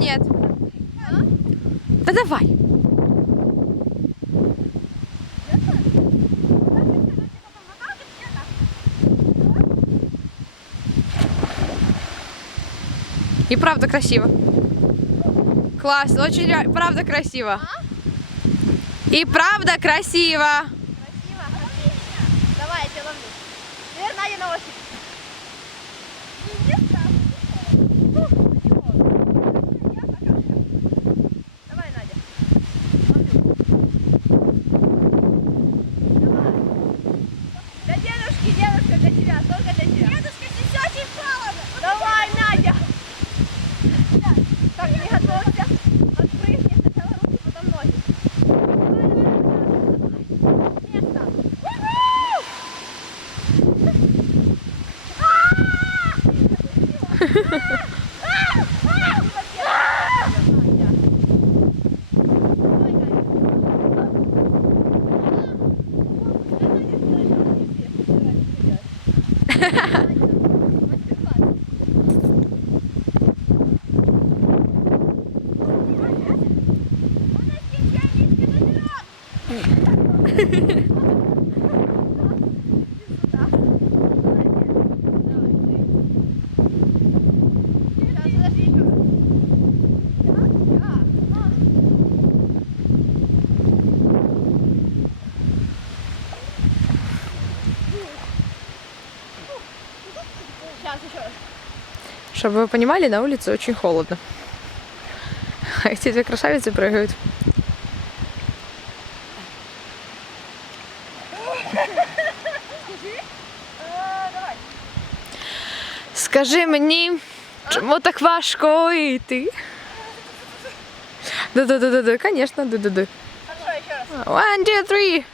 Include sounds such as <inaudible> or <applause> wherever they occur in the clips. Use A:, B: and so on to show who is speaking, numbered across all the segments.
A: Нет. Да давай. И правда красиво. Классно, очень правда красиво. И правда красиво.
B: Красиво. Давай, я тебя ловлю. Теперь Надя на очередь. Не страшно. Фу, чего? Я пока. Давай, Надя. Ловлю. Давай. Для дедушки, дедушка, для тебя, только для тебя. Дедушка, здесь очень холодно. Давай, Надя. Так, не готовься. Отпрыгни сначала руки, потом ноги. Давай, давай, давай, давай. Место. Сейчас еще раз.
A: Чтобы вы понимали, на улице очень холодно. А эти две красавицы прыгают. Скажи мені, чому так важко йти? Да-да-да-да, конечно, да-да-да. One, two, three.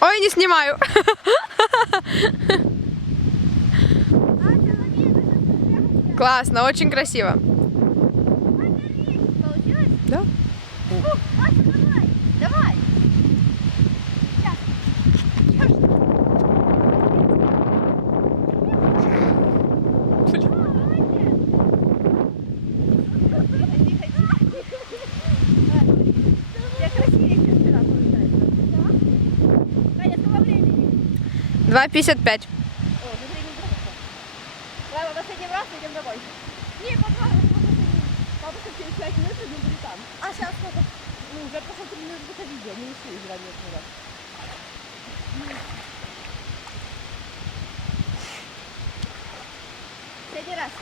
A: Ой, не снимаю. <laughs> Классно, очень красиво.
B: Получилось?
A: Да?
B: Фу, Вася, давай. Давай. Сейчас. Сейчас. Я idziemy raz, jedziemy do wojska. Nie, papa, papa, się jest minuty, nie byli tam. Asia, spoko. Mówię, proszę tu minut, bo to widzę, nie musi iść radnie teraz. Przejdzie raz.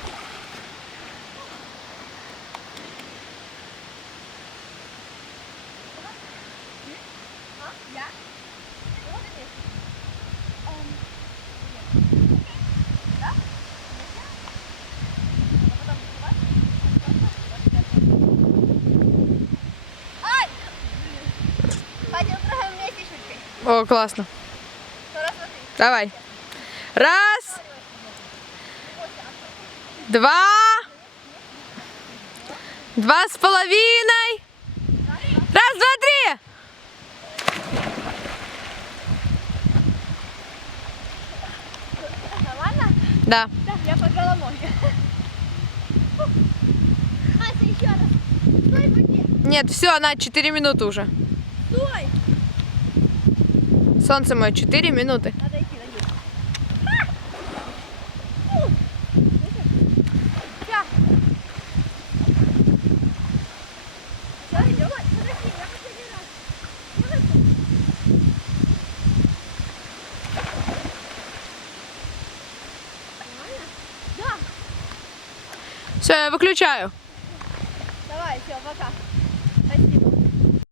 B: Ja? Ja? Um...
A: О, классно. Давай. Раз. Два. Два с половиной. Раз, два, три. Да.
B: Да, я поджала ноги. Ася, еще раз. Стой.
A: Нет, все, на 4 минуты уже. Солнце мое, 4 минуты. Все, я выключаю.
B: Давай, все, пока.